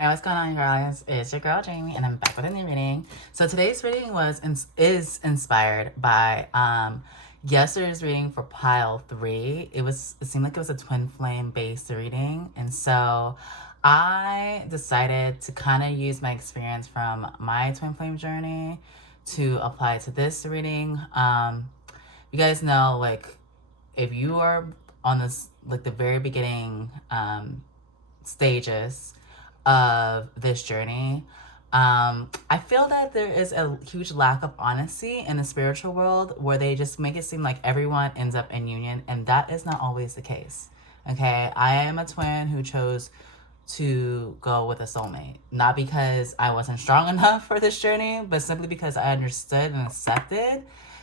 Hey, what's going on, guys? It's your girl Jamie, and I'm back with a new reading. So today's reading is inspired by yesterday's reading for pile 3. It seemed like it was a twin flame based reading, and so I decided to kind of use my experience from my twin flame journey to apply to this reading. You guys know, like, if you are on this, like, the very beginning stages of this journey, I feel that there is a huge lack of honesty in the spiritual world, where they just make it seem like everyone ends up in union, and that is not always the case. Okay, I am a twin who chose to go with a soulmate, not because I wasn't strong enough for this journey, but simply because I understood and accepted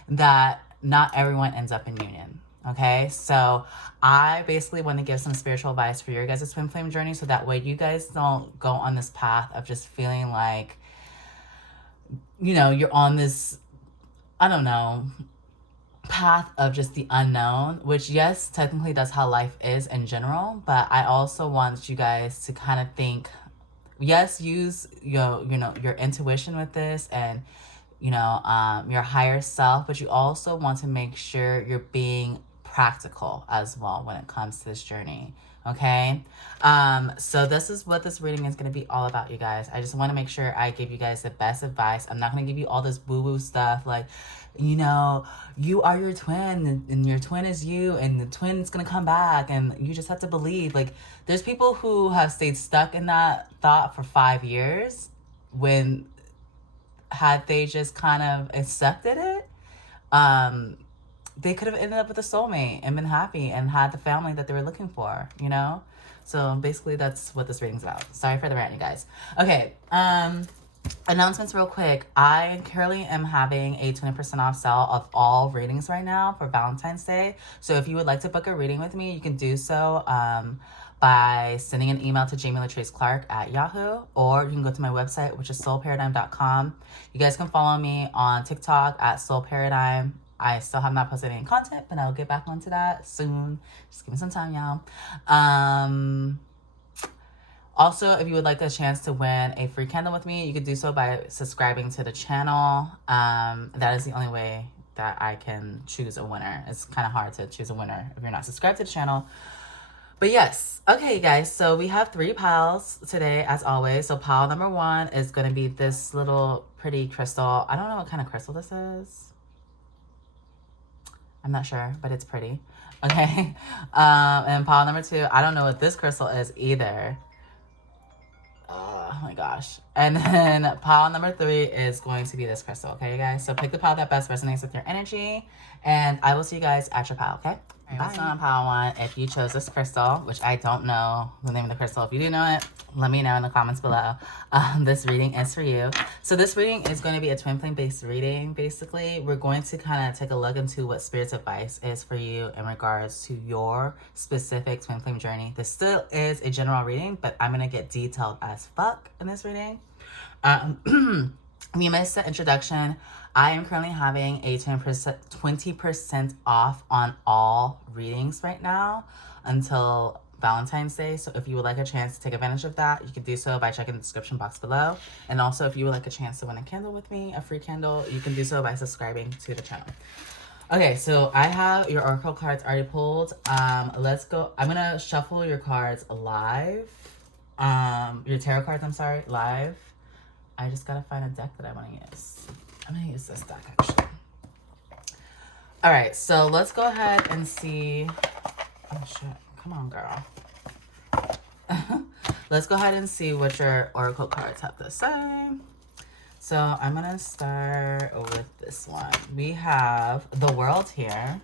that not everyone ends up in union. Okay, so I basically want to give some spiritual advice for your guys' twin flame journey, so that way you guys don't go on this path of just feeling like, you know, you're on this, I don't know, path of just the unknown, which, yes, technically that's how life is in general, but I also want you guys to kind of think, yes, use your intuition with this, and your higher self, but you also want to make sure you're being practical as well when it comes to this journey. Okay, so this is what this reading is going to be all about, you guys. I just want to make sure I give you guys the best advice. I'm not going to give you all this woo-woo stuff like, you are your twin, and your twin is you, and the twin's going to come back, and you just have to believe. Like, there's people who have stayed stuck in that thought for 5 years, when had they just kind of accepted it, they could have ended up with a soulmate and been happy and had the family that they were looking for, So basically that's what this reading's about. Sorry for the rant, you guys. Okay, announcements real quick. I currently am having a 20% off sale of all readings right now for Valentine's Day. So if you would like to book a reading with me, you can do so by sending an email to jamielatraceclark@yahoo, or you can go to my website, which is soulparadigm.com. You guys can follow me on TikTok at soulparadigm. I still have not posted any content, but I'll get back onto that soon. Just give me some time, y'all. Also, if you would like a chance to win a free candle with me, you could do so by subscribing to the channel. That is the only way that I can choose a winner. It's kind of hard to choose a winner if you're not subscribed to the channel. But yes, okay, guys, so we have 3 piles today, as always. So pile number 1 is going to be this little pretty crystal. I don't know what kind of crystal this is. I'm not sure, but it's pretty. Okay, and pile number 2, I don't know what this crystal is either. Oh my gosh. And then pile number 3 is going to be this crystal, okay, you guys? So pick the pile that best resonates with your energy, and I will see you guys at your pile, okay? All right, what's going on, pile 1? If you chose this crystal, which I don't know the name of the crystal, if you do know it, let me know in the comments below. This reading is for you. So this reading is going to be a twin flame based reading. Basically, we're going to kind of take a look into what spirit's advice is for you in regards to your specific twin flame journey. This still is a general reading, but I'm going to get detailed as fuck in this reading. You missed the introduction. I am currently having a 20% off on all readings right now until Valentine's Day. So if you would like a chance to take advantage of that, you can do so by checking the description box below. And also, if you would like a chance to win a candle with me, a free candle, you can do so by subscribing to the channel. Okay, so I have your oracle cards already pulled. Let's go. I'm gonna shuffle your cards live. Your tarot cards, I'm sorry, live. I just gotta find a deck that I want to use. I'm gonna use this deck, actually. All right, so let's go ahead and see. Oh shit! Come on, girl. Let's go ahead and see what your oracle cards have to say. So I'm gonna start with this one. We have the World here,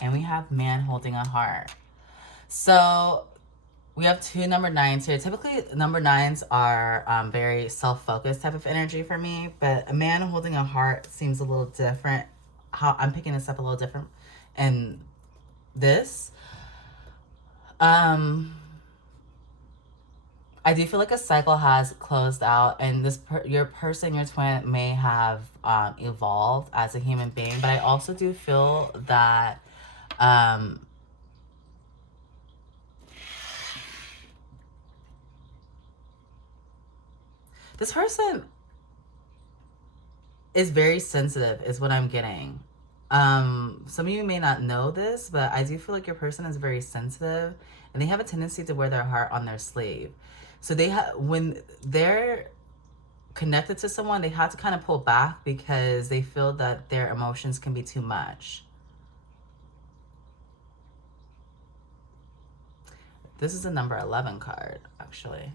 and we have Man Holding a Heart. So we have 2 number 9s here. Typically, number 9s are very self-focused type of energy for me, but a man holding a heart seems a little different. How I'm picking this up a little different in this. I do feel like a cycle has closed out, and your person, your twin, may have evolved as a human being, but I also do feel that This person is very sensitive is what I'm getting. Some of you may not know this, but I do feel like your person is very sensitive and they have a tendency to wear their heart on their sleeve. So they have, when they're connected to someone, they have to kind of pull back because they feel that their emotions can be too much. This is a number 11 card, actually.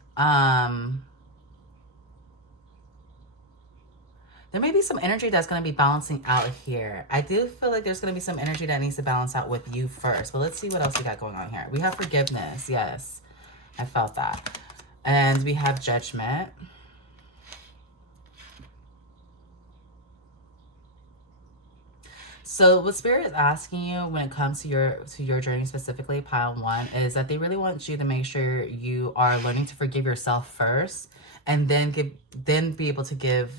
There may be some energy that's going to be balancing out here. I do feel like there's going to be some energy that needs to balance out with you first. But let's see what else we got going on here. We have forgiveness. Yes, I felt that. And we have judgment. So what Spirit is asking you when it comes to your journey, specifically Pile 1, is that they really want you to make sure you are learning to forgive yourself first, and then be able to give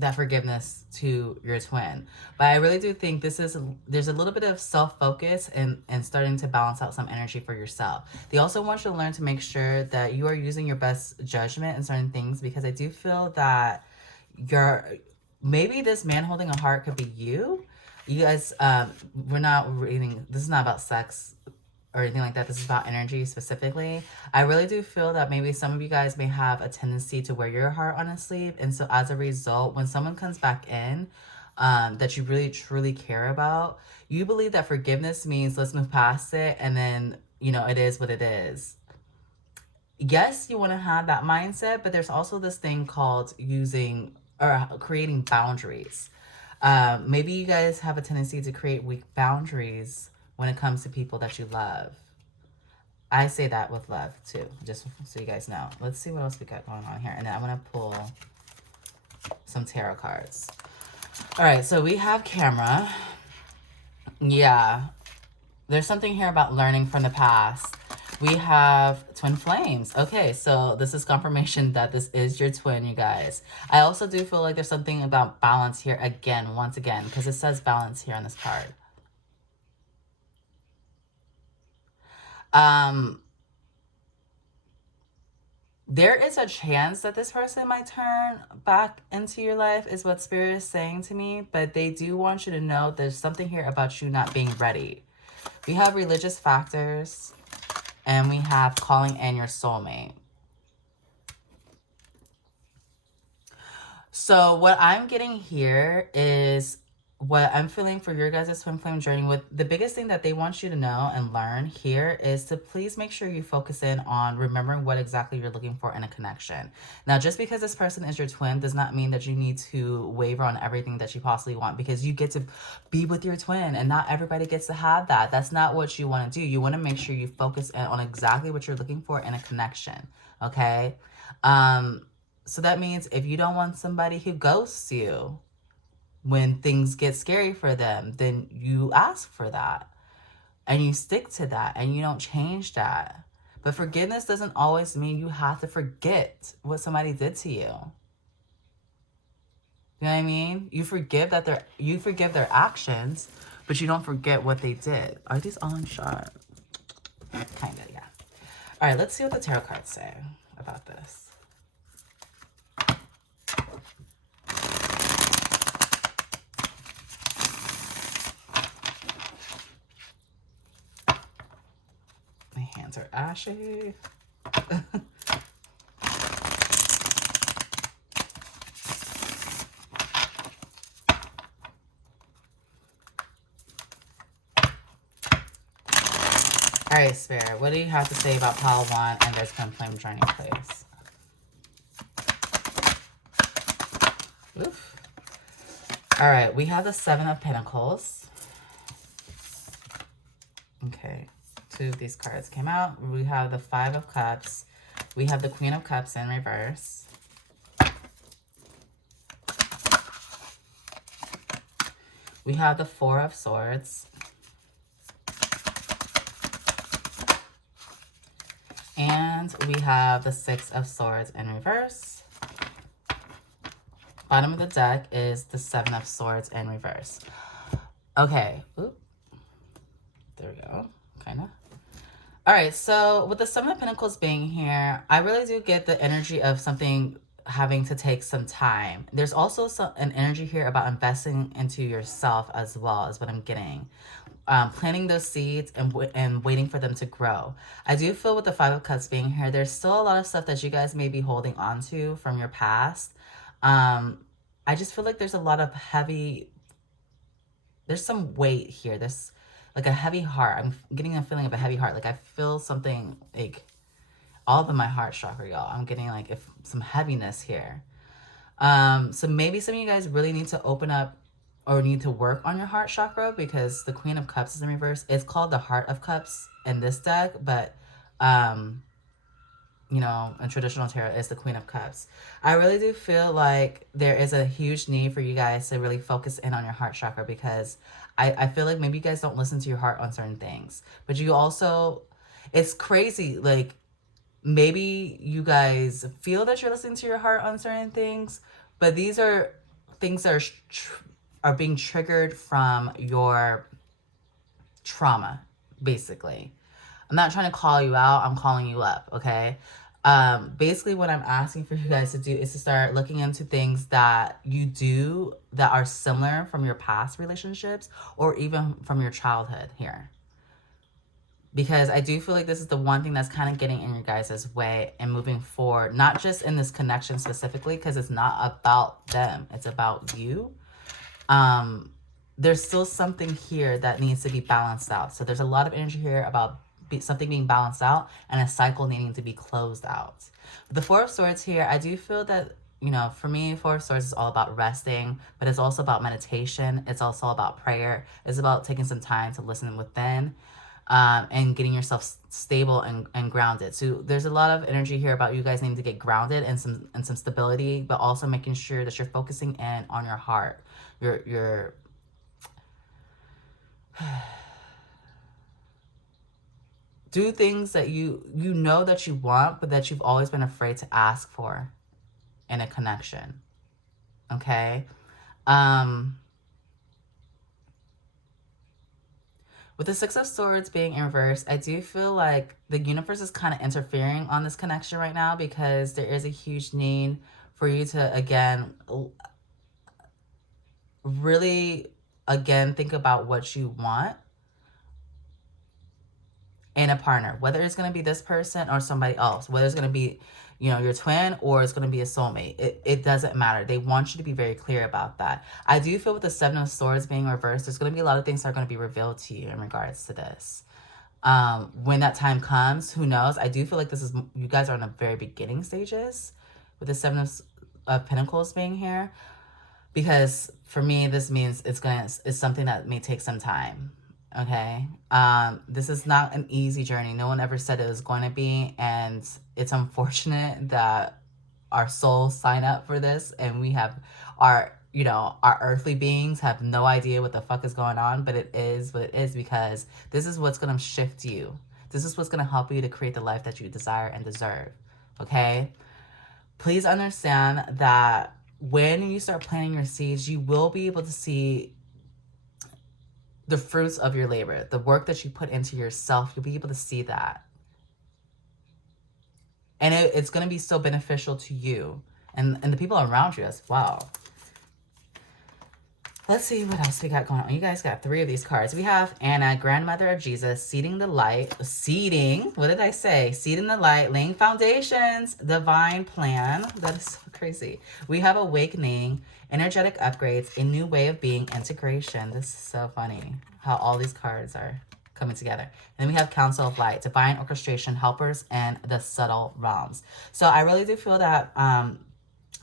that forgiveness to your twin. But I really do think there's a little bit of self-focus and starting to balance out some energy for yourself. They also want you to learn to make sure that you are using your best judgment in certain things, because I do feel that maybe this man holding a heart could be you. You guys, we're not reading, this is not about sex or anything like that. This is about energy specifically. I really do feel that maybe some of you guys may have a tendency to wear your heart on a sleeve. And so as a result, when someone comes back in that you really truly care about, you believe that forgiveness means let's move past it. And then, you know, it is what it is. Yes, you want to have that mindset, but there's also this thing called using or creating boundaries. Maybe you guys have a tendency to create weak boundaries when it comes to people that you love. I say that with love too, just so you guys know. Let's see what else we got going on here. And then I want to pull some tarot cards. All right, so we have camera. Yeah, there's something here about learning from the past. We have twin flames. Okay, so this is confirmation that this is your twin, you guys. I also do feel like there's something about balance here again, once again, because it says balance here on this card. There is a chance that this person might turn back into your life, is what Spirit is saying to me. But they do want you to know there's something here about you not being ready. We have religious factors, and we have calling in your soulmate. So what I'm getting here is what I'm feeling for your guys' twin flame journey. With the biggest thing that they want you to know and learn here is to please make sure you focus in on remembering what exactly you're looking for in a connection. Now, just because this person is your twin does not mean that you need to waver on everything that you possibly want, because you get to be with your twin and not everybody gets to have that. That's not what you want to do. You want to make sure you focus in on exactly what you're looking for in a connection. Okay. So that means if you don't want somebody who ghosts you when things get scary for them, then you ask for that and you stick to that and you don't change that. But forgiveness doesn't always mean you have to forget what somebody did to you. You know what I mean? You forgive their actions, but you don't forget what they did. Are these all in shot? Kind of, yeah. All right, let's see what the tarot cards say about this. My hands are ashy. All right, Spirit, what do you have to say about Palo 1 and their twin flame journey, please? Oof. All right, we have the 7 of Pentacles. Okay, 2 of these cards came out. We have the 5 of Cups. We have the Queen of Cups in reverse. We have the 4 of Swords. And we have the 6 of Swords in reverse. Bottom of the deck is the 7 of Swords in reverse. Okay. Oop. There we go. Kind of. All right, so with the Seven of Pentacles being here, I really do get the energy of something having to take some time. There's also an energy here about investing into yourself as well, is what I'm getting. Planting those seeds and waiting for them to grow. I do feel with the Five of Cups being here, there's still a lot of stuff that you guys may be holding on to from your past. I just feel like there's a lot of there's some weight here. There's like a heavy heart. I'm getting a feeling of a heavy heart. Like I feel something like all up in my heart chakra, y'all. I'm getting like some heaviness here. So maybe some of you guys really need to open up or need to work on your heart chakra, because the Queen of Cups is in reverse. It's called the Heart of Cups in this deck, but you know, in traditional tarot, it's the Queen of Cups. I really do feel like there is a huge need for you guys to really focus in on your heart chakra, because I feel like maybe you guys don't listen to your heart on certain things. But you also, it's crazy, like maybe you guys feel that you're listening to your heart on certain things, but these are things that are being triggered from your trauma, basically. I'm not trying to call you out, I'm calling you up, okay? Basically what I'm asking for you guys to do is to start looking into things that you do that are similar from your past relationships or even from your childhood here. Because I do feel like this is the one thing that's kind of getting in your guys' way and moving forward, not just in this connection specifically, because it's not about them, it's about you. There's still something here that needs to be balanced out. So there's a lot of energy here about something being balanced out and a cycle needing to be closed out. With the Four of Swords here, I do feel that, you know, for me, Four of Swords is all about resting, but it's also about meditation. It's also about prayer. It's about taking some time to listen within, and getting yourself stable and grounded. So there's a lot of energy here about you guys needing to get grounded and some stability, but also making sure that you're focusing in on your heart, your do things that you know that you want, but that you've always been afraid to ask for in a connection. Okay? With the Six of Swords being in reverse, I do feel like the universe is kind of interfering on this connection right now, because there is a huge need for you to, again, really, again, think about what you want in a partner, whether it's going to be this person or somebody else, whether it's going to be, you know, your twin or it's going to be a soulmate. It doesn't matter. They want you to be very clear about that. I do feel with the Seven of Swords being reversed, there's going to be a lot of things that are going to be revealed to you in regards to this. When that time comes, who knows? I do feel like you guys are in the very beginning stages with the Seven of Pentacles being here, because for me, this means it's something that may take some time. Okay. This is not an easy journey. No one ever said it was going to be, and it's unfortunate that our souls sign up for this, and we have our earthly beings have no idea what the fuck is going on, but it is what it is, because this is what's going to shift you. This is what's going to help you to create the life that you desire and deserve. Okay. Please understand that when you start planting your seeds, you will be able to see the fruits of your labor, the work that you put into yourself. You'll be able to see that. And it's going to be so beneficial to you and the people around you as well. Let's see what else we got going on. You guys got 3 of these cards. We have Anna, Grandmother of Jesus, seeding the light. Seeding, what did I say? Seeding the light, laying foundations, divine plan. That is so crazy. We have awakening, energetic upgrades, a new way of being, integration. This is so funny how all these cards are coming together. And then we have Council of Light, divine orchestration, helpers, and the subtle realms. So I really do feel that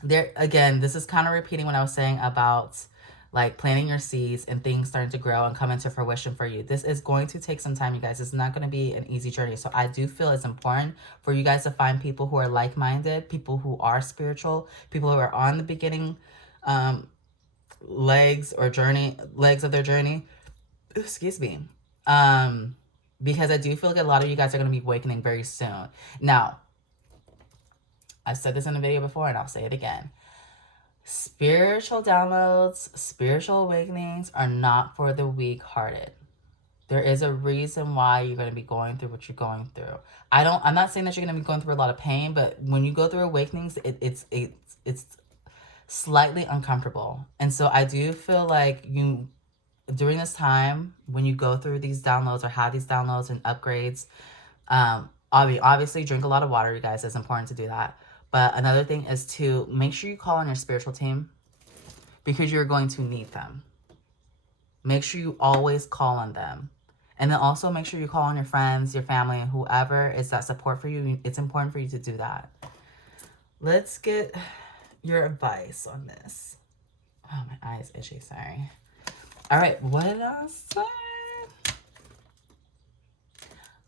there, again, this is kind of repeating what I was saying about like planting your seeds and things starting to grow and come into fruition for you. This is going to take some time, you guys. It's not going to be an easy journey. So I do feel it's important for you guys to find people who are like-minded, people who are spiritual, people who are on the beginning legs of their journey. Excuse me. Because I do feel like a lot of you guys are going to be awakening very soon. Now, I said this in a video before and I'll say it again. Spiritual downloads, spiritual awakenings are not for the weak-hearted. There is a reason why you're going to be going through what you're going through. I'm not saying that you're going to be going through a lot of pain, but when you go through awakenings, it's slightly uncomfortable. And so I do feel like you, during this time, when you go through these downloads or have these downloads and upgrades, obviously drink a lot of water, you guys. It's important to do that. But another thing is to make sure you call on your spiritual team, because you're going to need them. Make sure you always call on them. And then also make sure you call on your friends, your family, and whoever is that support for you. It's important for you to do that. Let's get your advice on this. Oh, my eye is itchy, sorry. All right, what did I say?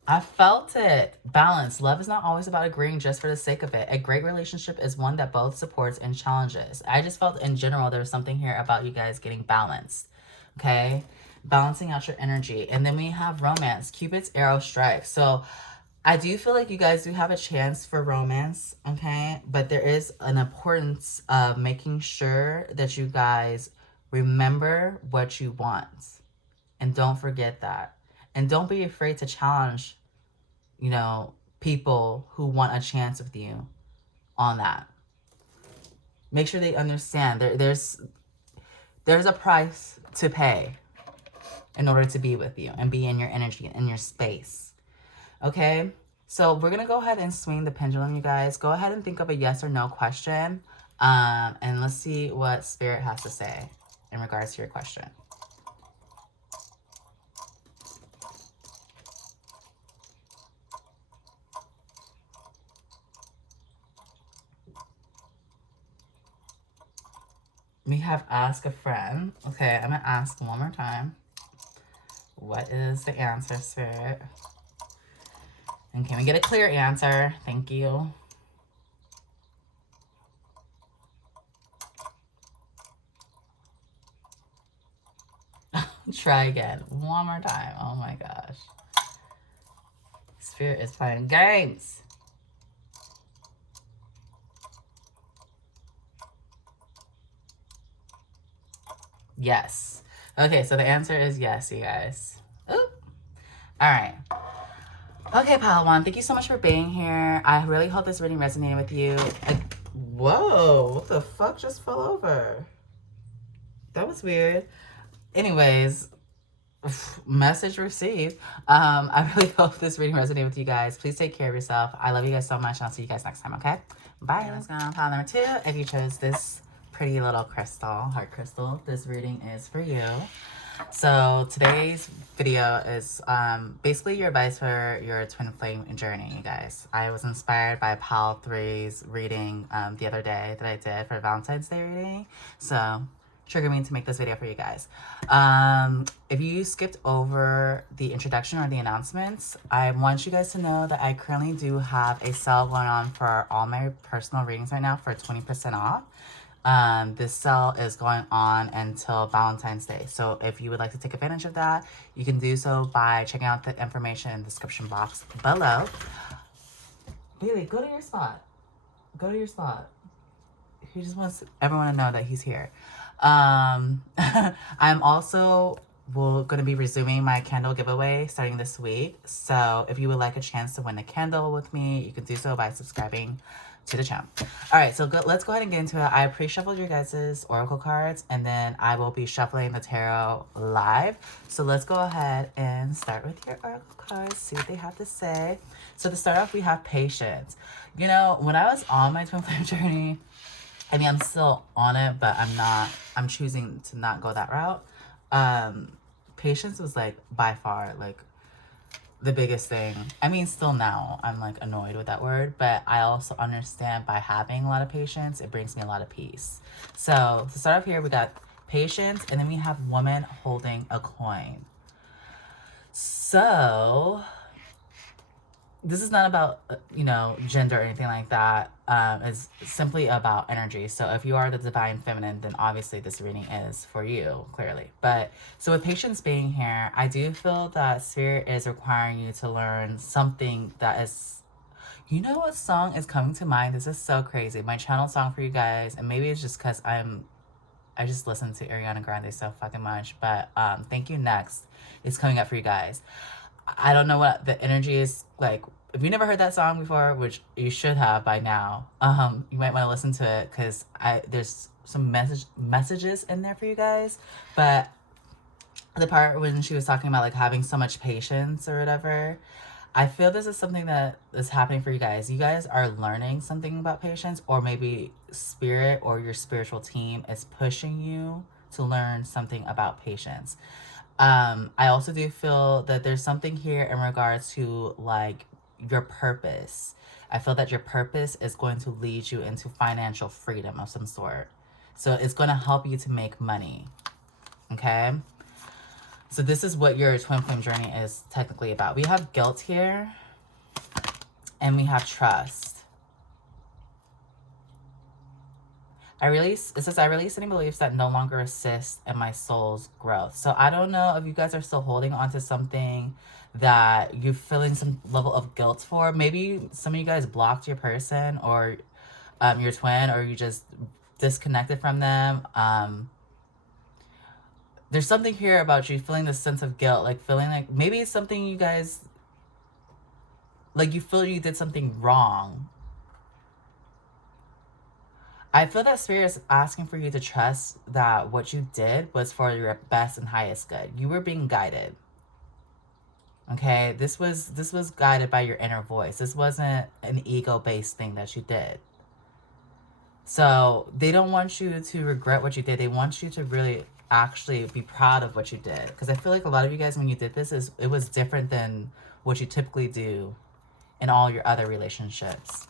I felt it. Balance. Love is not always about agreeing just for the sake of it. A great relationship is one that both supports and challenges. I just felt in general there was something here about you guys getting balanced. Okay? Balancing out your energy. And then we have romance. Cupid's arrow strikes. So I do feel like you guys do have a chance for romance. Okay? But there is an importance of making sure that you guys remember what you want. And don't forget that. And don't be afraid to challenge, you know, people who want a chance with you on that. Make sure they understand there's a price to pay in order to be with you and be in your energy, in your space. Okay? So we're going to go ahead and swing the pendulum, you guys. Go ahead and think of a yes or no question. And let's see what Spirit has to say in regards to your question. We have ask a friend. Okay, I'm going to ask one more time. What is the answer, Spirit? And can we get a clear answer? Thank you. Try again. One more time. Oh my gosh. Spirit is playing games. Yes. Okay, so the answer is yes, you guys. Oop. All right. Okay, Palawan, thank you so much for being here. I really hope this reading resonated with you. Whoa, what the fuck just fell over? That was weird. Anyways, message received. I really hope this reading resonated with you guys. Please take care of yourself. I love you guys so much, and I'll see you guys next time, okay? Bye. Let's go on pile number 2. If you chose this pretty little crystal, heart crystal, this reading is for you. So today's video is basically your advice for your twin flame journey, you guys. I was inspired by Palo 3's reading the other day that I did for Valentine's Day reading. So triggered me to make this video for you guys. If you skipped over the introduction or the announcements, I want you guys to know that I currently do have a sale going on for all my personal readings right now for 20% off. This sale is going on until Valentine's Day. So if you would like to take advantage of that, you can do so by checking out the information in the description box below. Bailey, go to your spot. Go to your spot. He just wants everyone to know that he's here. I'm also going to be resuming my candle giveaway starting this week. So if you would like a chance to win a candle with me, you can do so by subscribing to the channel. All right, so let's go ahead and get into it. I pre-shuffled your guys' oracle cards, and then I will be shuffling the tarot live. So let's go ahead and start with your oracle cards, see what they have to say. So to start off, we have patience. You know, when I was on my twin flame journey, I mean, I'm still on it, but I'm choosing to not go that route. Patience was like by far like the biggest thing. I mean, still now I'm like annoyed with that word, but I also understand by having a lot of patience, it brings me a lot of peace. So to start off here, we got patience, and then we have woman holding a coin. So this is not about, you know, gender or anything like that. It's simply about energy. So if you are the divine feminine, then obviously this reading is for you, clearly. But so with patience being here, I do feel that Spirit is requiring you to learn something that is, you know what song is coming to mind? This is so crazy. My channel song for you guys, and maybe it's just because I'm I just listen to Ariana Grande so fucking much. But Thank You Next is coming up for you guys. I don't know what the energy is like. If you never heard that song before, which you should have by now, you might want to listen to it, because there's some messages in there for you guys. But the part when she was talking about like having so much patience or whatever, I feel this is something that is happening for you guys. You guys are learning something about patience, or maybe spirit or your spiritual team is pushing you to learn something about patience. I also do feel that there's something here in regards to like your purpose. I feel that your purpose is going to lead you into financial freedom of some sort. So it's going to help you to make money. Okay? So this is what your twin flame journey is technically about. We have guilt here, and we have trust. It says, I release any beliefs that no longer assist in my soul's growth. So I don't know if you guys are still holding on to something that you're feeling some level of guilt for. Maybe some of you guys blocked your person, or your twin, or you just disconnected from them. There's something here about you feeling this sense of guilt, like feeling like maybe it's something you guys, like you feel you did something wrong. I feel that Spirit is asking for you to trust that what you did was for your best and highest good. You were being guided. Okay, this was guided by your inner voice. This wasn't an ego-based thing that you did. So they don't want you to regret what you did. They want you to really actually be proud of what you did. Because I feel like a lot of you guys, when you did this, it was different than what you typically do in all your other relationships.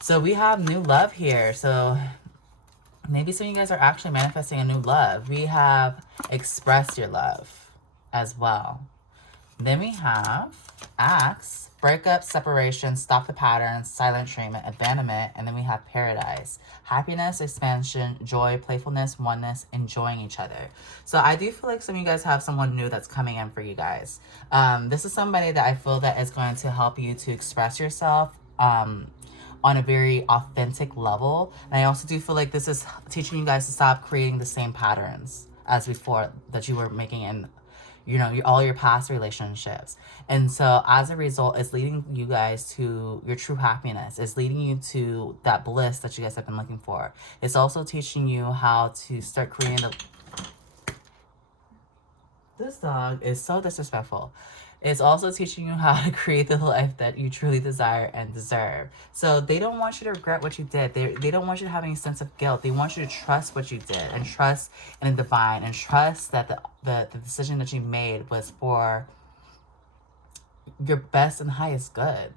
So we have new love here. So maybe some of you guys are actually manifesting a new love. We have express your love as well. Then we have Axe, breakup, separation, stop the pattern, silent treatment, abandonment, and then we have Paradise, happiness, expansion, joy, playfulness, oneness, enjoying each other. So I do feel like some of you guys have someone new that's coming in for you guys. This is somebody that I feel that is going to help you to express yourself on a very authentic level. And I also do feel like this is teaching you guys to stop creating the same patterns as before that you were making in, you know, all your past relationships. And so as a result, it's leading you guys to your true happiness. It's leading you to that bliss that you guys have been looking for. It's also teaching you how to start creating This dog is so disrespectful. It's also teaching you how to create the life that you truly desire and deserve. So they don't want you to regret what you did. They don't want you to have any sense of guilt. They want you to trust what you did, and trust in the divine, and trust that the decision that you made was for your best and highest good.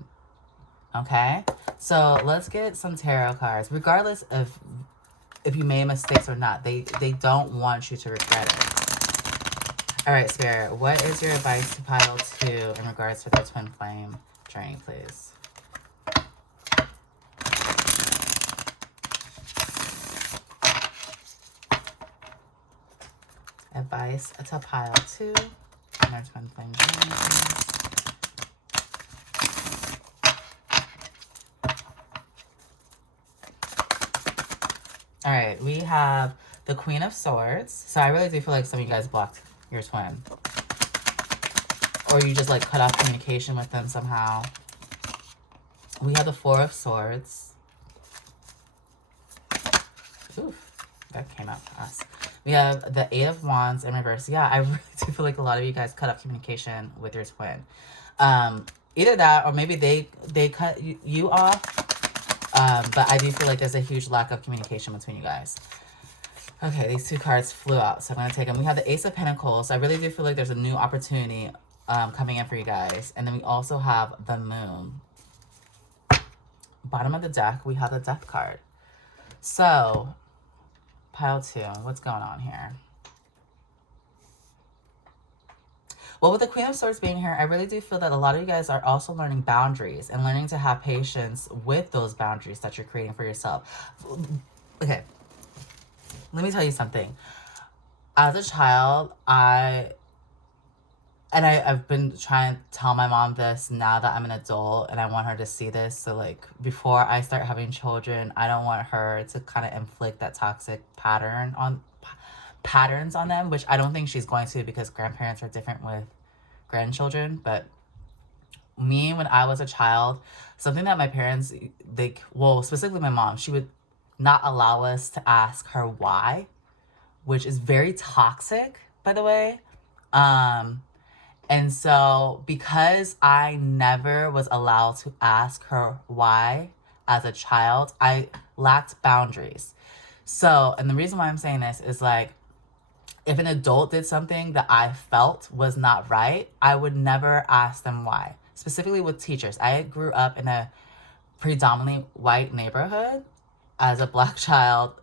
Okay? So let's get some tarot cards. Regardless of if you made mistakes or not, they don't want you to regret it. All right, Spirit, what is your advice to Palo 2 in regards to their twin flame journey, please? Advice to Palo 2 in their twin flame journey, please. All right, we have the Queen of Swords. So I really do feel like some of you guys blocked your twin, or you just like cut off communication with them somehow. We have the Four of Swords. Oof, that came out fast. We have the Eight of Wands in reverse. Yeah, I really do feel like a lot of you guys cut off communication with your twin. Either that, or maybe they cut you off. But I do feel like there's a huge lack of communication between you guys. Okay, these two cards flew out, so I'm going to take them. We have the Ace of Pentacles. I really do feel like there's a new opportunity coming in for you guys. And then we also have the Moon. Bottom of the deck, we have the Death card. So, Pile 2, what's going on here? Well, with the Queen of Swords being here, I really do feel that a lot of you guys are also learning boundaries and learning to have patience with those boundaries that you're creating for yourself. Okay. Let me tell you something. As a child, I've been trying to tell my mom this now that I'm an adult, and I want her to see this. So like before I start having children, I don't want her to kind of inflict that toxic pattern on patterns on them, which I don't think she's going to, because grandparents are different with grandchildren. But me, when I was a child, something that my parents, well, specifically my mom, she would not allow us to ask her why, which is very toxic, by the way. And so because I never was allowed to ask her why as a child, I lacked boundaries. So, and the reason why I'm saying this is like, if an adult did something that I felt was not right, I would never ask them why. Specifically with teachers. I grew up in a predominantly white neighborhood as a Black child,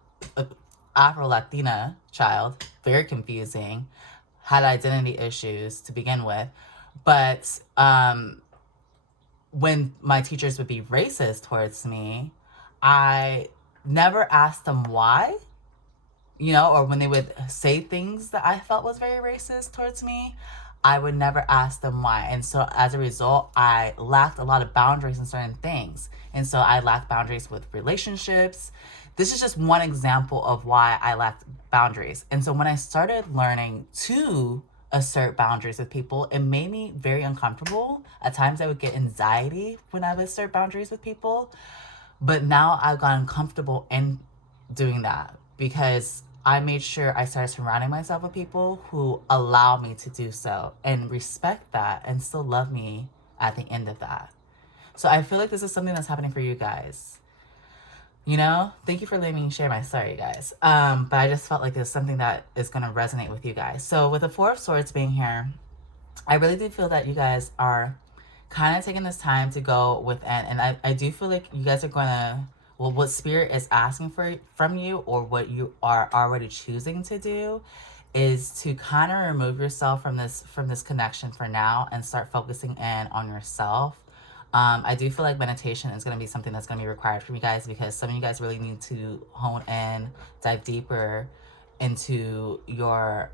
Afro-Latina child, very confusing, had identity issues to begin with. But when my teachers would be racist towards me, I never asked them why, or when they would say things that I felt was very racist towards me, I would never ask them why. And so as a result, I lacked a lot of boundaries in certain things. And so I lacked boundaries with relationships. This is just one example of why I lacked boundaries. And so when I started learning to assert boundaries with people, it made me very uncomfortable. At times I would get anxiety when I would assert boundaries with people. But now I've gotten comfortable in doing that because I made sure I started surrounding myself with people who allow me to do so and respect that and still love me at the end of that. So I feel like this is something that's happening for you guys. Thank you for letting me share my story, guys. But I just felt like it's something that is going to resonate with you guys. So with the Four of Swords being here, I really do feel that you guys are kind of taking this time to go within. And I do feel like you guys are going to, what Spirit is asking from you, or what you are already choosing to do, is to kind of remove yourself from this connection for now and start focusing in on yourself. I do feel like meditation is going to be something that's going to be required from you guys, because some of you guys really need to hone in, dive deeper into your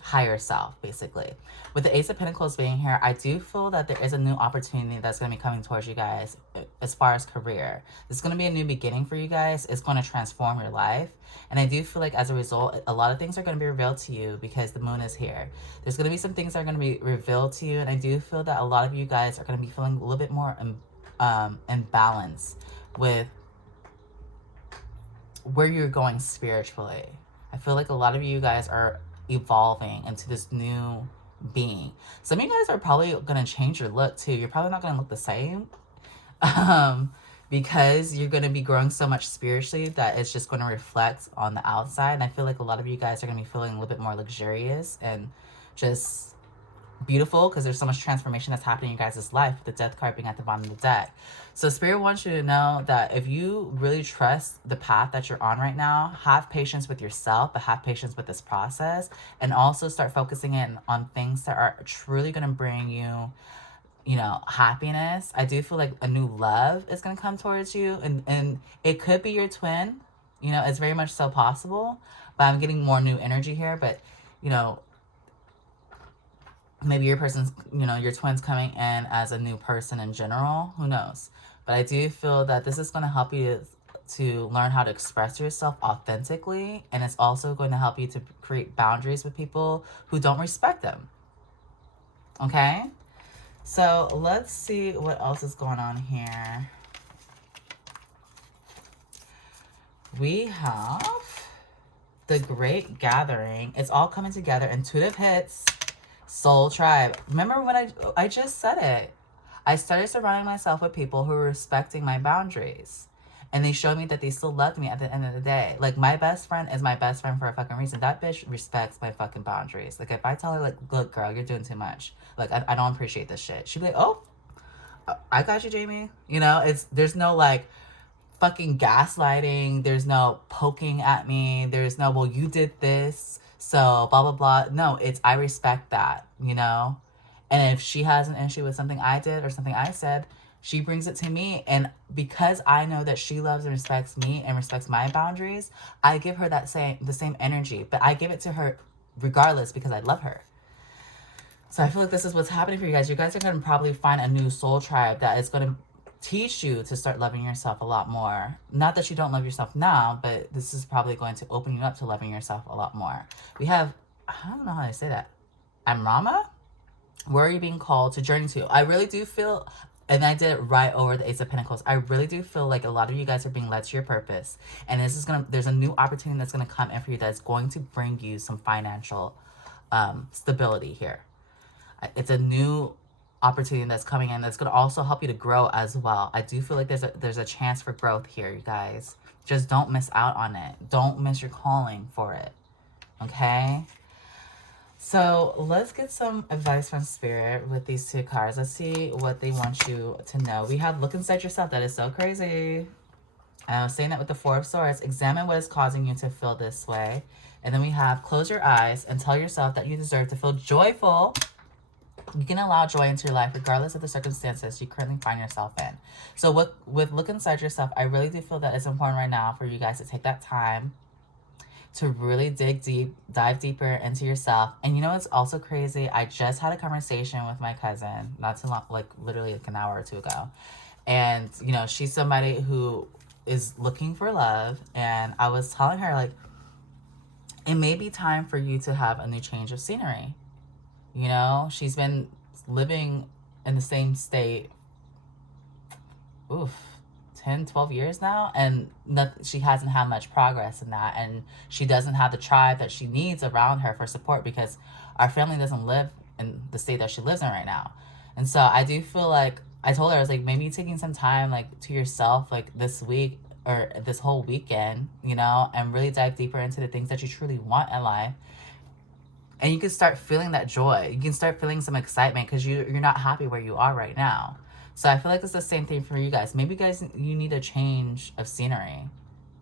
higher self, basically. With the Ace of Pentacles being here, I do feel that there is a new opportunity that's going to be coming towards you guys as far as career. This is going to be a new beginning for you guys. It's going to transform your life. And I do feel like as a result, a lot of things are going to be revealed to you because the moon is here. There's going to be some things that are going to be revealed to you. And I do feel that a lot of you guys are going to be feeling a little bit more in balance with where you're going spiritually. I feel like a lot of you guys are evolving into this new being. Some of you guys are probably going to change your look too. You're probably not going to look the same because you're going to be growing so much spiritually that it's just going to reflect on the outside. And I feel like a lot of you guys are going to be feeling a little bit more luxurious and just beautiful, because there's so much transformation that's happening in your guys' life, with the Death card being at the bottom of the deck. So Spirit wants you to know that if you really trust the path that you're on right now, have patience with yourself, but have patience with this process, and also start focusing in on things that are truly going to bring you, happiness. I do feel like a new love is going to come towards you, and it could be your twin. It's very much so possible, but I'm getting more new energy here. But maybe your person's, your twin's coming in as a new person in general. Who knows? But I do feel that this is going to help you to learn how to express yourself authentically. And it's also going to help you to create boundaries with people who don't respect them. Okay? So let's see what else is going on here. We have the Great Gathering. It's all coming together. Intuitive hits. Soul Tribe. Remember when I just said it. I started surrounding myself with people who were respecting my boundaries. And they showed me that they still loved me at the end of the day. Like, my best friend is my best friend for a fucking reason. That bitch respects my fucking boundaries. Like, if I tell her, like, look, girl, you're doing too much. Like, I don't appreciate this shit. She'd be like, oh, I got you, Jamie. There's no, like, fucking gaslighting. There's no poking at me. There's no, well, you did this, so blah, blah, blah. No, it's I respect that, And if she has an issue with something I did or something I said, she brings it to me. And because I know that she loves and respects me and respects my boundaries, I give her the same energy. But I give it to her regardless because I love her. So I feel like this is what's happening for you guys. You guys are going to probably find a new soul tribe that is going to teach you to start loving yourself a lot more. Not that you don't love yourself now, but this is probably going to open you up to loving yourself a lot more. We have, I don't know how to say that, Amrama? Where are you being called to journey to? I really do feel, and I did it right over the Ace of Pentacles, I really do feel like a lot of you guys are being led to your purpose. And this is there's a new opportunity that's going to come in for you that's going to bring you some financial stability here. It's a new opportunity that's coming in that's going to also help you to grow as well. I do feel like there's a chance for growth here, you guys. Just don't miss out on it. Don't miss your calling for it. Okay? So let's get some advice from Spirit with these two cards. Let's see what they want you to know. We have look inside yourself. That is so crazy. And I was saying that with the Four of Swords. Examine what is causing you to feel this way. And then we have close your eyes and tell yourself that you deserve to feel joyful. You can allow joy into your life regardless of the circumstances you currently find yourself in. So with look inside yourself, I really do feel that it's important right now for you guys to take that time to really dig deep, dive deeper into yourself. And you know what's also crazy? I just had a conversation with my cousin not too long, like literally like an hour or two ago. And, you know, she's somebody who is looking for love. And I was telling her, like, it may be time for you to have a new change of scenery. You know, she's been living in the same state, 10, 12 years now, and she hasn't had much progress in that, and she doesn't have the tribe that she needs around her for support because our family doesn't live in the state that she lives in right now. And so I do feel like, I told her, I was like, maybe taking some time like to yourself like this week or this whole weekend, you know, and really dive deeper into the things that you truly want in life. And you can start feeling that joy. You can start feeling some excitement because you're not happy where you are right now. So I feel like it's the same thing for you guys. Maybe you need a change of scenery.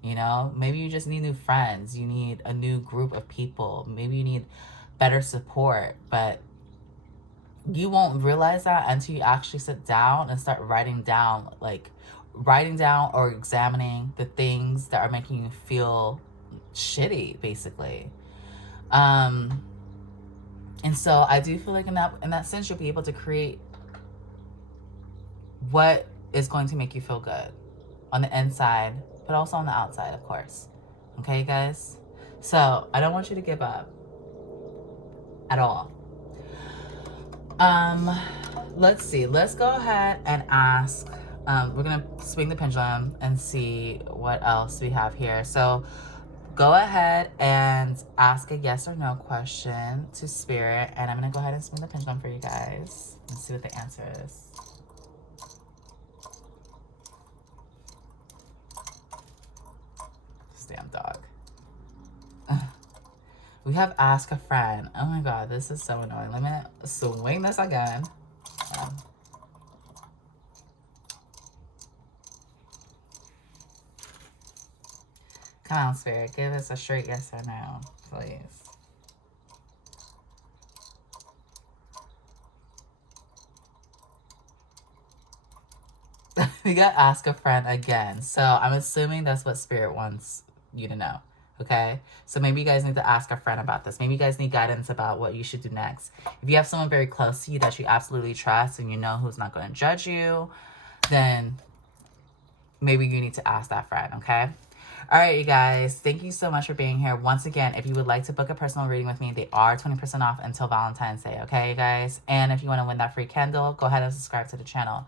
You know, maybe you just need new friends. You need a new group of people. Maybe you need better support. But you won't realize that until you actually sit down and start writing down or examining the things that are making you feel shitty, basically. And so I do feel like in that sense, you'll be able to create what is going to make you feel good on the inside, but also on the outside, of course. Okay, guys? So I don't want you to give up at all. Let's see. Let's go ahead and ask. We're going to swing the pendulum and see what else we have here. So go ahead and ask a yes or no question to Spirit. And I'm going to go ahead and swing the pendulum for you guys and see what the answer is. This damn dog. We have ask a friend. Oh my god, this is so annoying. Let me swing this again. Come on, Spirit. Give us a straight yes or no, please. We got ask a friend again. So I'm assuming that's what Spirit wants you to know. Okay? So maybe you guys need to ask a friend about this. Maybe you guys need guidance about what you should do next. If you have someone very close to you that you absolutely trust and you know who's not going to judge you, then maybe you need to ask that friend, okay? All right, you guys, thank you so much for being here. Once again, if you would like to book a personal reading with me, they are 20% off until Valentine's Day, okay, you guys? And if you want to win that free candle, go ahead and subscribe to the channel.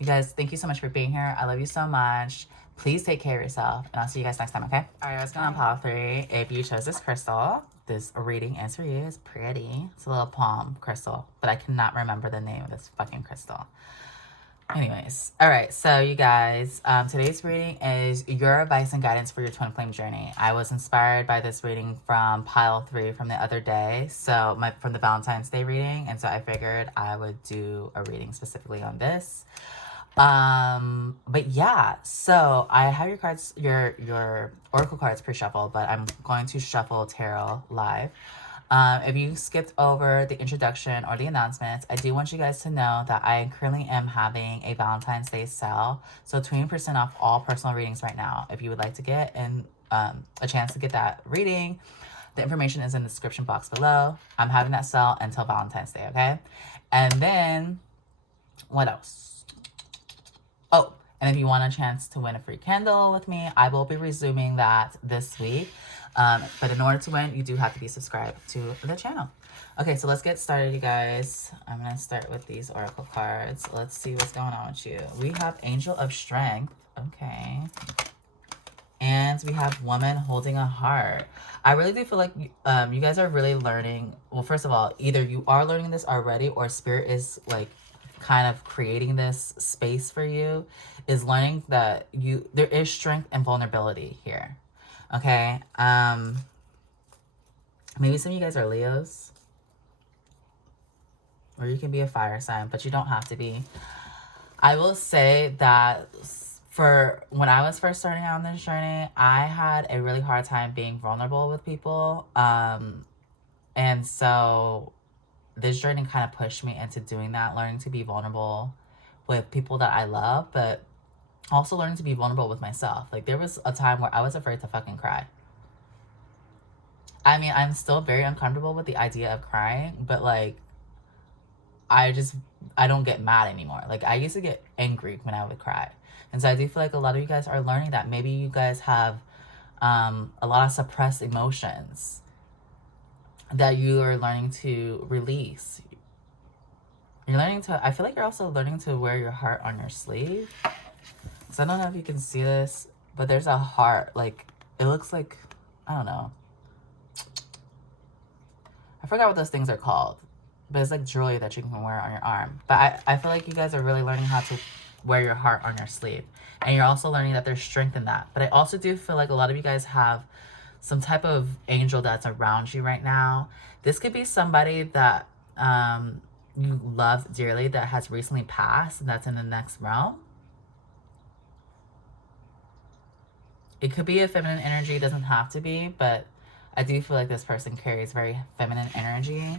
You guys, thank you so much for being here. I love you so much. Please take care of yourself, and I'll see you guys next time, okay? All right, let's go on Palo 3. If you chose this crystal, this reading is for you. It's pretty. It's a little palm crystal, but I cannot remember the name of this fucking crystal. Anyways, all right, so you guys, today's reading is your advice and guidance for your twin flame journey. I was inspired by this reading from Pile 3 from the other day, so from the Valentine's Day reading, and so I figured I would do a reading specifically on this. But yeah, so I have your cards, your oracle cards pre-shuffled, but I'm going to shuffle tarot live. If you skipped over the introduction or the announcements, I do want you guys to know that I currently am having a Valentine's Day sale. So 20% off all personal readings right now. If you would like to get a chance to get that reading, the information is in the description box below. I'm having that sale until Valentine's Day, okay? And then, what else? Oh, and if you want a chance to win a free candle with me, I will be resuming that this week. But in order to win, you do have to be subscribed to the channel. Okay, so let's get started, you guys. I'm going to start with these oracle cards. Let's see what's going on with you. We have Angel of Strength. Okay. And we have Woman Holding a Heart. I really do feel like you guys are really learning. Well, first of all, either you are learning this already or Spirit is like kind of creating this space for you, is learning that there is strength and vulnerability here. Okay. Maybe some of you guys are Leos. Or you can be a fire sign, but you don't have to be. I will say that for when I was first starting out on this journey, I had a really hard time being vulnerable with people. And so this journey kind of pushed me into doing that, learning to be vulnerable with people that I love, but also learning to be vulnerable with myself. Like, there was a time where I was afraid to fucking cry. I mean, I'm still very uncomfortable with the idea of crying, but like, I don't get mad anymore. Like, I used to get angry when I would cry. And so I do feel like a lot of you guys are learning that. Maybe you guys have a lot of suppressed emotions that you are learning to release. You're learning to, I feel like you're also learning to wear your heart on your sleeve. So I don't know if you can see this, but there's a heart. Like, it looks like, I don't know. I forgot what those things are called. But it's like jewelry that you can wear on your arm. But I feel like you guys are really learning how to wear your heart on your sleeve. And you're also learning that there's strength in that. But I also do feel like a lot of you guys have some type of angel that's around you right now. This could be somebody that you love dearly that has recently passed and that's in the next realm. It could be a feminine energy. It doesn't have to be. But I do feel like this person carries very feminine energy.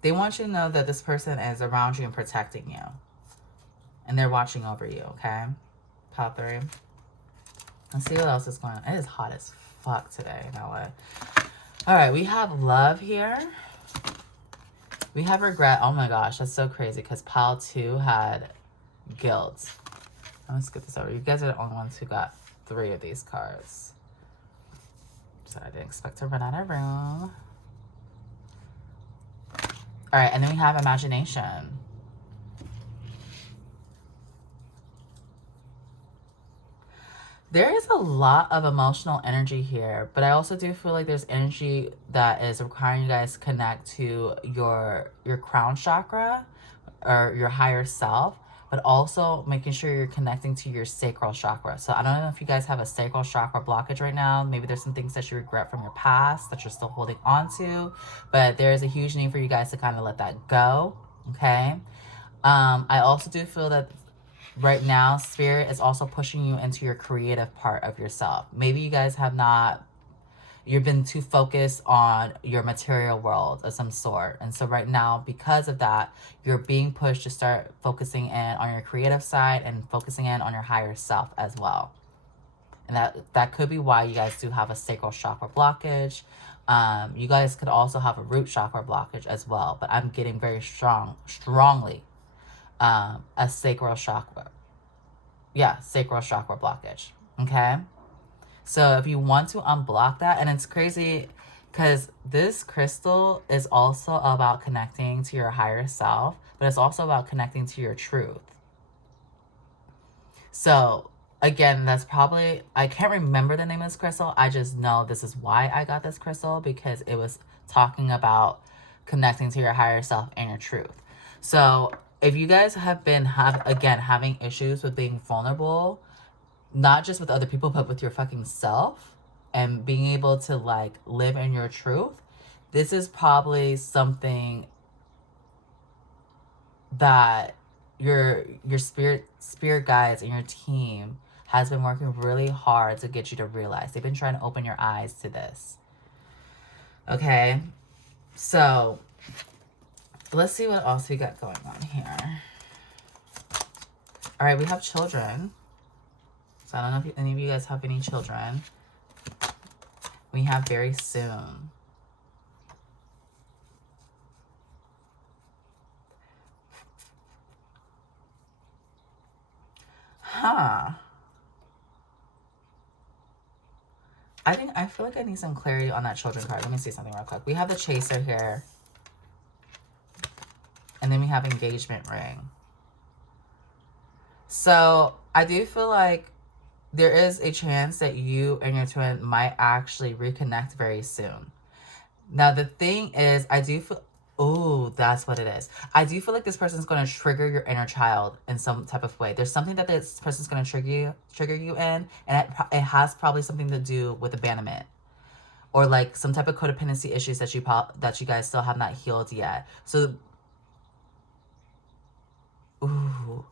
They want you to know that this person is around you and protecting you. And they're watching over you, okay? Pile 3. Let's see what else is going on. It is hot as fuck today in LA. Alright, we have love here. We have regret. Oh my gosh, that's so crazy because Palo 2 had guilt. Let's get this over. You guys are the only ones who got 3 of these cards. So I didn't expect to run out of room. All right, and then we have imagination. There is a lot of emotional energy here, but I also do feel like there's energy that is requiring you guys to connect to your crown chakra or your higher self, but also making sure you're connecting to your sacral chakra. So I don't know if you guys have a sacral chakra blockage right now. Maybe there's some things that you regret from your past that you're still holding on to, but there's a huge need for you guys to kind of let that go, okay? I also do feel that right now, Spirit is also pushing you into your creative part of yourself. Maybe you guys have not, you've been too focused on your material world of some sort. And so right now, because of that, you're being pushed to start focusing in on your creative side and focusing in on your higher self as well. And that could be why you guys do have a sacral chakra blockage. You guys could also have a root chakra blockage as well. But I'm getting very strongly a sacral chakra. Yeah, sacral chakra blockage. Okay? So if you want to unblock that, and it's crazy because this crystal is also about connecting to your higher self, but it's also about connecting to your truth. So again, that's probably, I can't remember the name of this crystal. I just know this is why I got this crystal, because it was talking about connecting to your higher self and your truth. So if you guys have been having issues with being vulnerable, not just with other people, but with your fucking self, and being able to like live in your truth, this is probably something that your spirit guides and your team has been working really hard to get you to realize. They've been trying to open your eyes to this. Okay, so let's see what else we got going on here. All right, we have children. So I don't know if any of you guys have any children. We have very soon. I feel like I need some clarity on that children card. Let me see something real quick. We have the chaser here. And then we have engagement ring. So I do feel like there is a chance that you and your twin might actually reconnect very soon. Now, the thing is, I do feel... Oh, that's what it is. I do feel like this person's going to trigger your inner child in some type of way. There's something that this person's going to trigger you in, and it has probably something to do with abandonment. Or like some type of codependency issues that you guys still have not healed yet. So, ooh,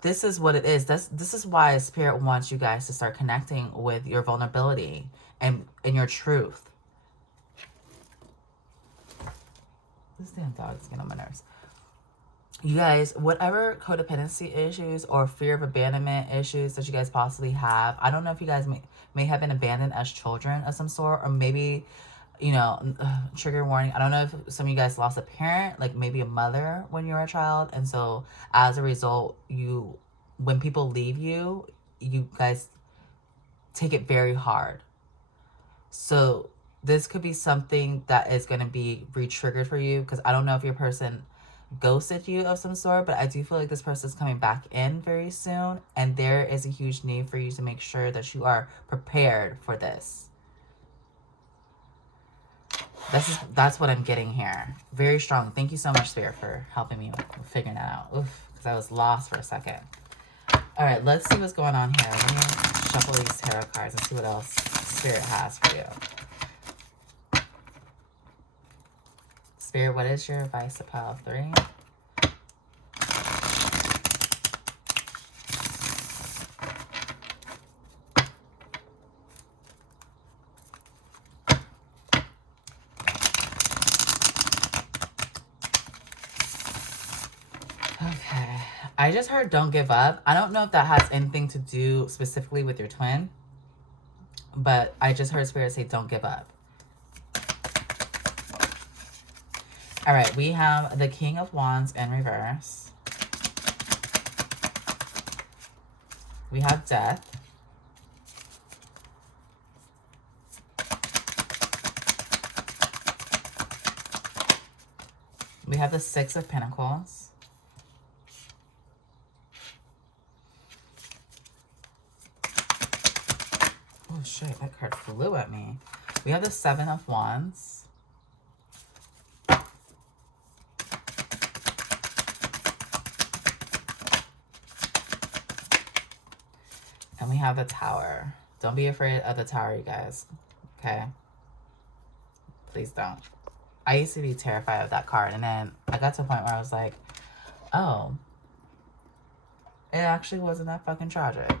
this is what it is. This is why Spirit wants you guys to start connecting with your vulnerability and your truth. This damn dog's getting on my nerves. You guys, whatever codependency issues or fear of abandonment issues that you guys possibly have, I don't know if you guys may have been abandoned as children of some sort, or maybe, you know, trigger warning. I don't know if some of you guys lost a parent, like maybe a mother when you were a child. And so as a result, when people leave you, you guys take it very hard. So this could be something that is going to be re-triggered for you, because I don't know if your person ghosted you of some sort, but I do feel like this person is coming back in very soon, and there is a huge need for you to make sure that you are prepared for this. That's what I'm getting here. Very strong. Thank you so much, Spirit, for helping me with figuring that out. Oof, because I was lost for a second. All right, let's see what's going on here. Let me shuffle these tarot cards and see what else Spirit has for you. Spirit, what is your advice to pile 3? Okay. I just heard don't give up. I don't know if that has anything to do specifically with your twin, but I just heard Spirit say don't give up. All right, we have the King of Wands in reverse. We have Death. We have the Six of Pentacles. Oh shit, that card flew at me. We have the Seven of Wands. And we have the Tower. Don't be afraid of the Tower, you guys. Okay? Please don't. I used to be terrified of that card. And then I got to a point where I was like, oh, it actually wasn't that fucking tragic.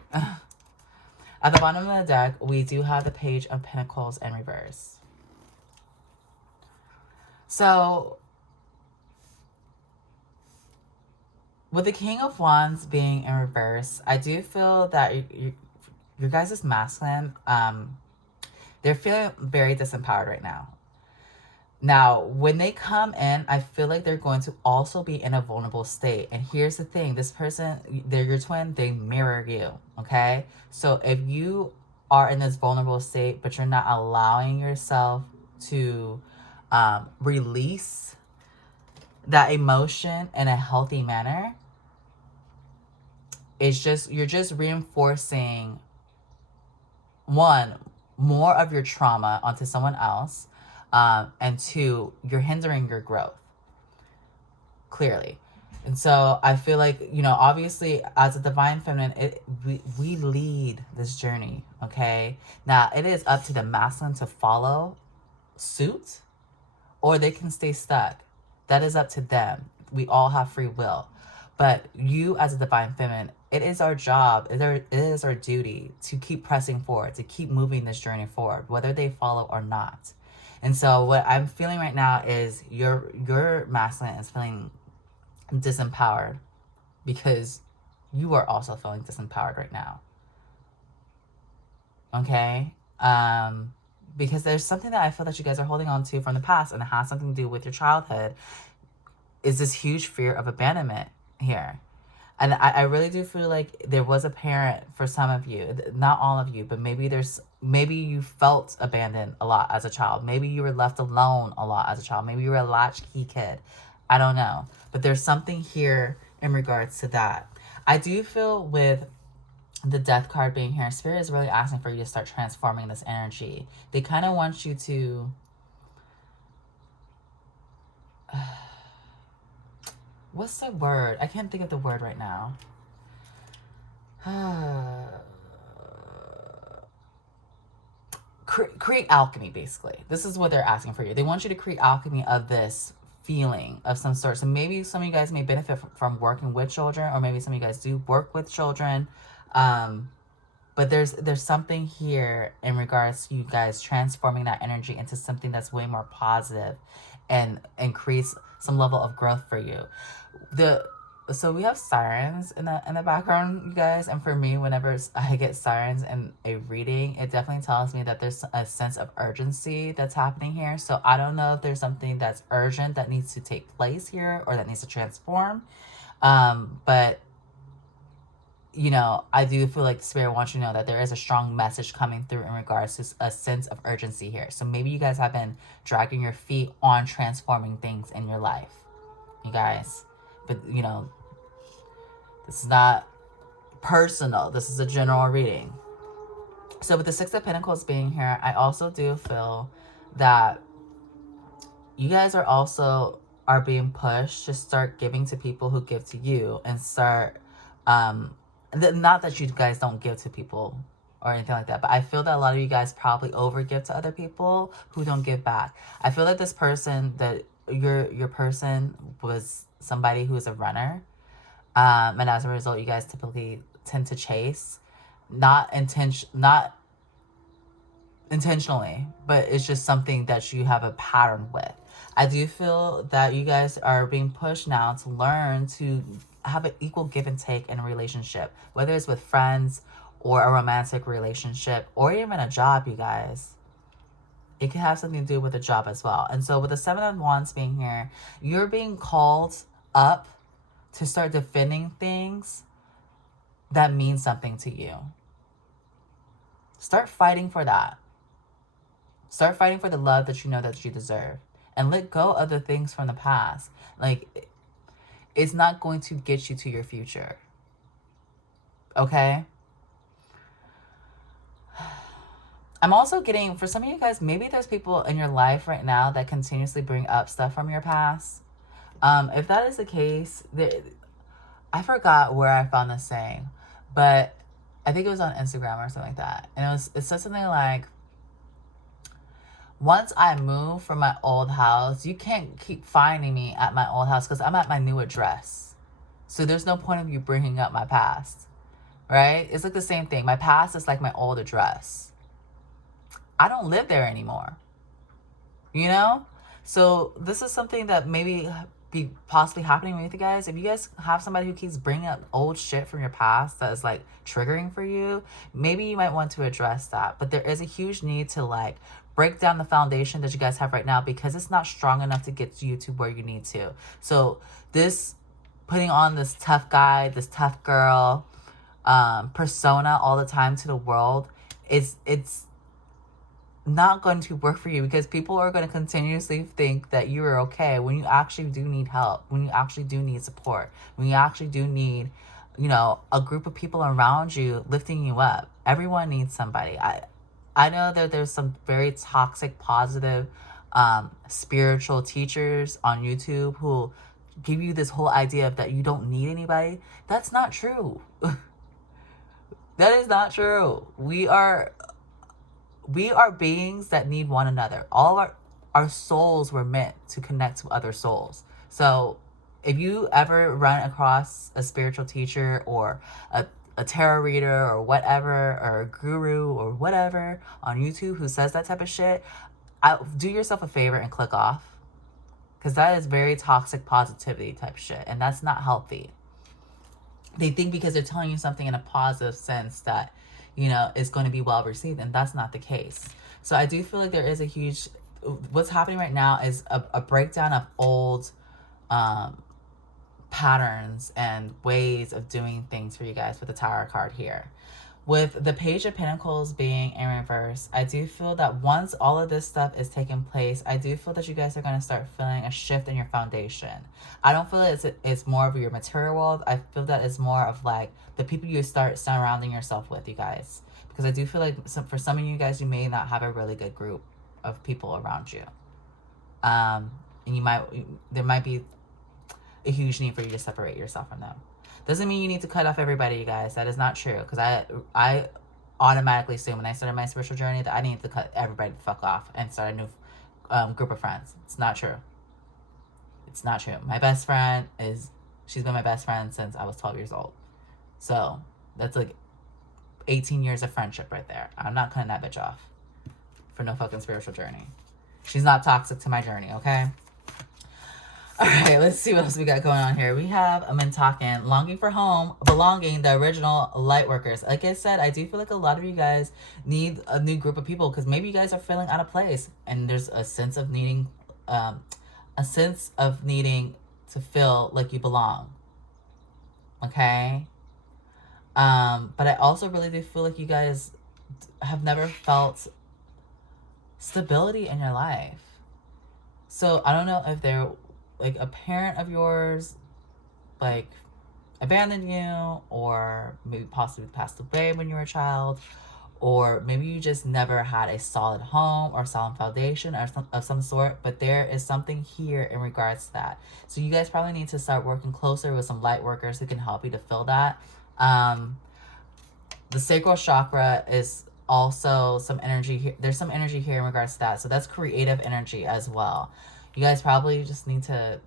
At the bottom of the deck, we do have the Page of Pentacles in reverse. So, with the King of Wands being in reverse, I do feel that your guys' masculine, they're feeling very disempowered right now. Now, when they come in, I feel like they're going to also be in a vulnerable state. And here's the thing. This person, they're your twin, they mirror you, okay? So if you are in this vulnerable state, but you're not allowing yourself to release that emotion in a healthy manner, you're just reinforcing, one, more of your trauma onto someone else. And 2, you're hindering your growth, clearly. And so I feel like, you know, obviously as a divine feminine, we lead this journey, okay? Now, it is up to the masculine to follow suit, or they can stay stuck. That is up to them. We all have free will. But you as a divine feminine, it is our job, it is our duty to keep pressing forward, to keep moving this journey forward, whether they follow or not. And so what I'm feeling right now is your masculine is feeling disempowered, because you are also feeling disempowered right now. Okay? Because there's something that I feel that you guys are holding on to from the past, and it has something to do with your childhood, is this huge fear of abandonment here. And I really do feel like there was a parent for some of you, not all of you, but maybe you felt abandoned a lot as a child. Maybe you were left alone a lot as a child. Maybe you were a latchkey kid. I don't know. But there's something here in regards to that. I do feel with the death card being here, Spirit is really asking for you to start transforming this energy. They kind of want you to... what's the word? I can't think of the word right now. Create alchemy, basically. This is what they're asking for you. They want you to create alchemy of this feeling of some sort. So maybe some of you guys may benefit from working with children, or maybe some of you guys do work with children. But there's something here in regards to you guys transforming that energy into something that's way more positive and creates some level of growth for you. So we have sirens in the background, you guys, and for me, whenever I get sirens in a reading, it definitely tells me that there's a sense of urgency that's happening here. So I don't know if there's something that's urgent that needs to take place here or that needs to transform. But you know, I do feel like Spirit wants you to know that there is a strong message coming through in regards to a sense of urgency here. So maybe you guys have been dragging your feet on transforming things in your life, you guys. But, you know, this is not personal. This is a general reading. So with the Six of Pentacles being here, I also do feel that you guys are being pushed to start giving to people who give to you, and start... not that you guys don't give to people or anything like that, but I feel that a lot of you guys probably overgive to other people who don't give back. I feel like this person, that your person was somebody who is a runner, and as a result, you guys typically tend to chase, not intentionally, but it's just something that you have a pattern with. I do feel that you guys are being pushed now to learn to have an equal give and take in a relationship, whether it's with friends or a romantic relationship or even a job, you guys. It can have something to do with a job as well. And so with the Seven of Wands being here, you're being called up to start defending things that mean something to you. Start fighting for that. Start fighting for the love that you know that you deserve. And let go of the things from the past. Like, it's not going to get you to your future. Okay? I'm also getting, for some of you guys, maybe there's people in your life right now that continuously bring up stuff from your past. If that is the case, I forgot where I found this saying, but I think it was on Instagram or something like that. And it said something like, once I move from my old house, you can't keep finding me at my old house because I'm at my new address. So there's no point of you bringing up my past, right? It's like the same thing. My past is like my old address. I don't live there anymore, you know? So this is something that maybe be possibly happening with you guys. If you guys have somebody who keeps bringing up old shit from your past that is like triggering for you, maybe you might want to address that. But there is a huge need to like break down the foundation that you guys have right now, because it's not strong enough to get you to where you need to. So this putting on this tough guy, this tough girl persona all the time to the world, it's not going to work for you, because people are going to continuously think that you are okay when you actually do need help, when you actually do need support, when you actually do need, you know, a group of people around you lifting you up. Everyone needs somebody. I know that there's some very toxic, positive, spiritual teachers on YouTube who give you this whole idea of that you don't need anybody. That's not true. That is not true. We are beings that need one another. All of our souls were meant to connect to other souls. So if you ever run across a spiritual teacher or a tarot reader or whatever, or a guru or whatever on YouTube who says that type of shit, do yourself a favor and click off. Because that is very toxic positivity type shit. And that's not healthy. They think because they're telling you something in a positive sense that, you know, it's going to be well received. And that's not the case. So I do feel like there is a huge... What's happening right now is a breakdown of old patterns and ways of doing things for you guys with the Tower card here. With the Page of Pentacles being in reverse, I do feel that once all of this stuff is taking place, I do feel that you guys are going to start feeling a shift in your foundation. I don't feel it's more of your material world. I feel that it's more of like the people you start surrounding yourself with, you guys. Because I do feel like for some of you guys, you may not have a really good group of people around you. And there might be a huge need for you to separate yourself from them. Doesn't mean you need to cut off everybody, you guys. That is not true. Because I automatically assumed when I started my spiritual journey that I needed to cut everybody the fuck off and start a new group of friends. It's not true. It's not true. My best friend she's been my best friend since I was 12 years old. So that's like 18 years of friendship right there. I'm not cutting that bitch off for no fucking spiritual journey. She's not toxic to my journey, okay? All right, let's see what else we got going on here. We have Mintaken, longing for home, belonging, the original light workers. Like I said, I do feel like a lot of you guys need a new group of people because maybe you guys are feeling out of place and there's a sense of needing to feel like you belong. Okay? But I also really do feel like you guys have never felt stability in your life. So I don't know if they're like a parent of yours like abandoned you, or maybe possibly passed away when you were a child, or maybe you just never had a solid home or solid foundation or of some sort. But there is something here in regards to that. So you guys probably need to start working closer with some light workers who can help you to fill that. The sacral chakra is also some energy here. There's some energy here in regards to that. So that's creative energy as well. You guys probably just need to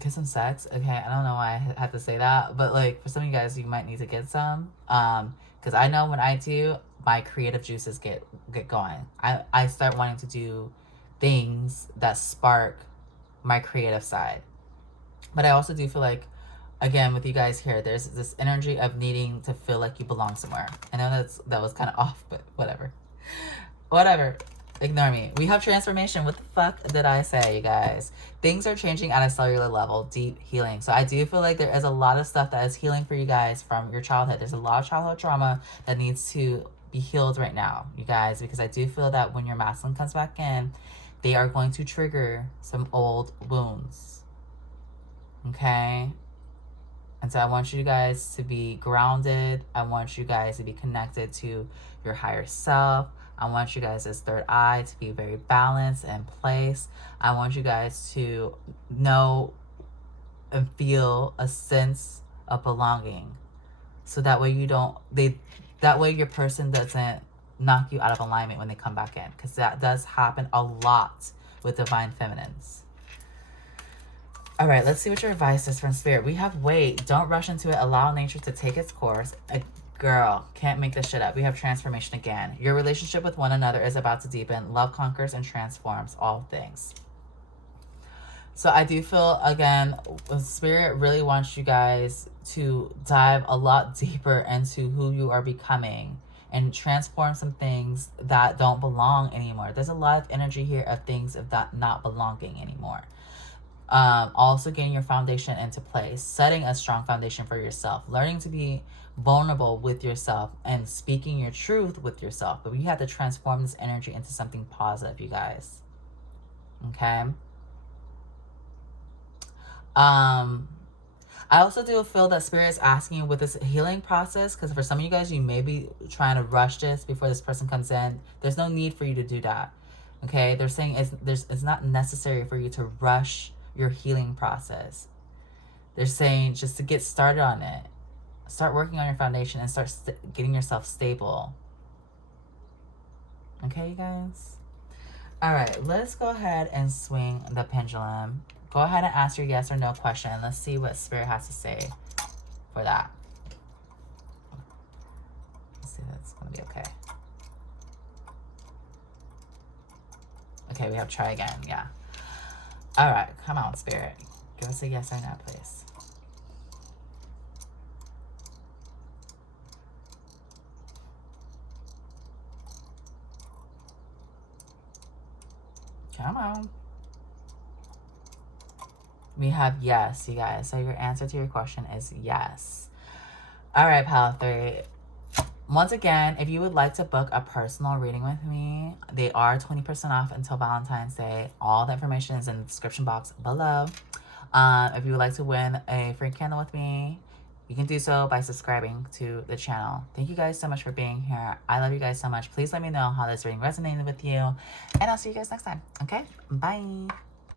get some sex. Okay, I don't know why I had to say that, but like for some of you guys, you might need to get some. Because I know when I do, my creative juices get going. I start wanting to do things that spark my creative side. But I also do feel like, again, with you guys here, there's this energy of needing to feel like you belong somewhere. I know that was kind of off, but whatever. Whatever. Ignore me. We have transformation. What the fuck did I say, you guys? Things are changing at a cellular level. Deep healing. So I do feel like there is a lot of stuff that is healing for you guys from your childhood. There's a lot of childhood trauma that needs to be healed right now, you guys, because I do feel that when your masculine comes back in, they are going to trigger some old wounds. Okay? And so I want you guys to be grounded. I want you guys to be connected to your higher self. I want you guys as third eye to be very balanced and placed. I want you guys to know and feel a sense of belonging. So that way that way your person doesn't knock you out of alignment when they come back in. Because that does happen a lot with divine feminines. All right, let's see what your advice is from Spirit. We have wait. Don't rush into it. Allow nature to take its course. Girl, can't make this shit up. We have transformation again. Your relationship with one another is about to deepen. Love conquers and transforms all things. So I do feel, again, Spirit really wants you guys to dive a lot deeper into who you are becoming and transform some things that don't belong anymore. There's a lot of energy here of things of that not belonging anymore. Also getting your foundation into place, setting a strong foundation for yourself, learning to be vulnerable with yourself and speaking your truth with yourself. But we have to transform this energy into something positive, you guys. Okay? I also do feel that Spirit is asking you with this healing process, because for some of you guys, you may be trying to rush this before this person comes in. There's no need for you to do that. Okay? They're saying it's not necessary for you to rush your healing process. They're saying just to get started on it. Start working on your foundation and start getting yourself stable. Okay, you guys? All right, let's go ahead and swing the pendulum. Go ahead and ask your yes or no question. Let's see what Spirit has to say for that. Let's see if that's going to be okay. Okay, we have try again. Yeah. All right, come on, Spirit. Give us a yes or no, please. Come on. We have yes, you guys. So your answer to your question is yes. All right, Palo 3. Once again, if you would like to book a personal reading with me, they are 20% off until Valentine's Day. All the information is in the description box below. If you would like to win a free candle with me, you can do so by subscribing to the channel. Thank you guys so much for being here. I love you guys so much. Please let me know how this reading resonated with you. And I'll see you guys next time. Okay? Bye.